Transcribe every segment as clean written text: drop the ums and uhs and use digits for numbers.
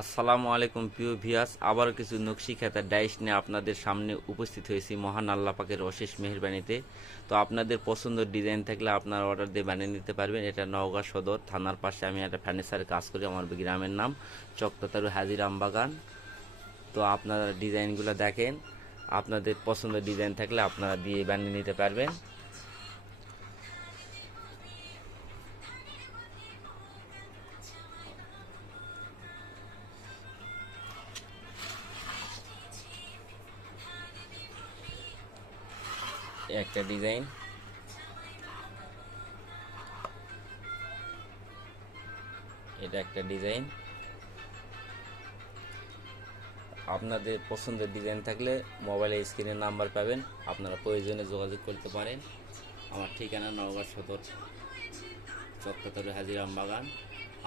আসসালামু আলাইকুম প্রিয় ভিউয়ার্স, আবার কিছু নকশি খাতা ডাইস নিয়ে আপনাদের সামনে উপস্থিত হয়েছি মহান আল্লাহ পাকের অশেষ মেহেরবানিতে। তো আপনাদের পছন্দের ডিজাইন থাকলে আপনারা অর্ডার দিয়ে বানিয়ে নিতে পারবেন। এটা নওগাঁ সদর থানার পাশে আমি একটা ফার্নিচারের কাজ করি। আমার গ্রামের নাম চকতাতারু হাজিরাম বাগান। তো আপনারা ডিজাইনগুলো দেখেন, আপনাদের পছন্দের ডিজাইন থাকলে আপনারা দিয়ে বানিয়ে নিতে পারবেন। একটা ডিজাইন, এটা একটা ডিজাইন। আপনাদের পছন্দের ডিজাইন থাকলে মোবাইলে স্ক্রিনের নাম্বার পাবেন, আপনারা প্রয়োজনে যোগাযোগ করতে পারেন। আমার ঠিকানা নওগাঁ সদর চকতাতারু হাজিরাম বাগান।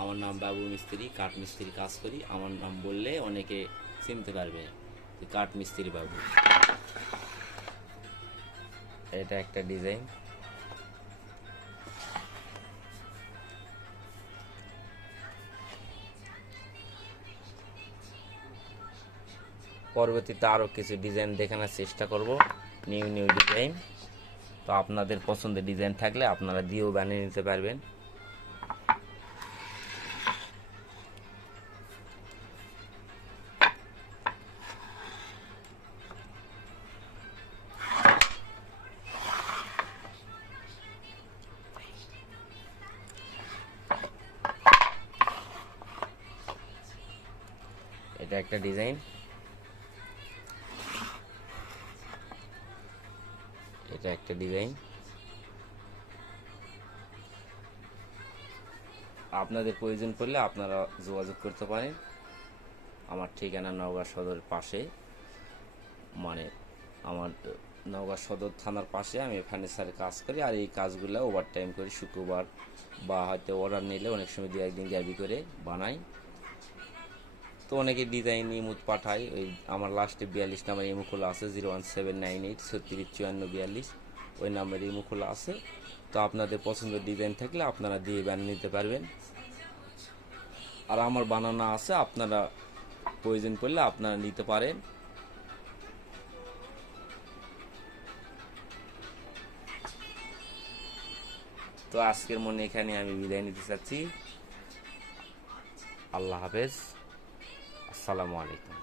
আমার নাম বাবু মিস্ত্রি, কাঠ মিস্ত্রি কাজ করি। আমার নাম বললে অনেকে চিনতে পারবে, কাঠ মিস্ত্রি বাবু। এটা একটা ডিজাইন। পরবর্তীতে আরও কিছু ডিজাইন দেখানোর চেষ্টা করব, নিউ নিউ ডিজাইন। তো আপনাদের পছন্দের ডিজাইন থাকলে আপনারা দিয়েও বানিয়ে নিতে পারবেন। এটা একটা ডিজাইন, এটা একটা ডিজাইন। আপনাদের প্রয়োজন পড়লে আপনারা যোগাযোগ করতে পারেন। আমার ঠিকানা নওগাঁ সদরের পাশে, মানে আমার নওগাঁ সদর থানার পাশে আমি ফার্নিচারের কাজ করি। আর এই কাজগুলো ওভার টাইম করি, শুক্রবার বা হয়তো অর্ডার নিলে অনেক সময় 2-1 দিন গ্যাপি করে বানাই। তো অনেকে ডিজাইন ইমুদ পাঠায়। ওই আমার লাস্টে 42 নাম্বার ইমো খোলা আছে, 01798 365442, ওই নাম্বারে ইমো খোলা আছে। তো আপনাদের পছন্দের ডিজাইন থাকলে আপনারা দিয়ে বানিয়ে নিতে পারবেন। আর আমার বানানো আছে, আপনারা প্রয়োজন পড়লে আপনারা নিতে পারেন। তো আজকের মনে এখানে আমি বিদায় নিতে চাচ্ছি। আল্লাহ হাফেজ, আসসালামু আলাইকুম।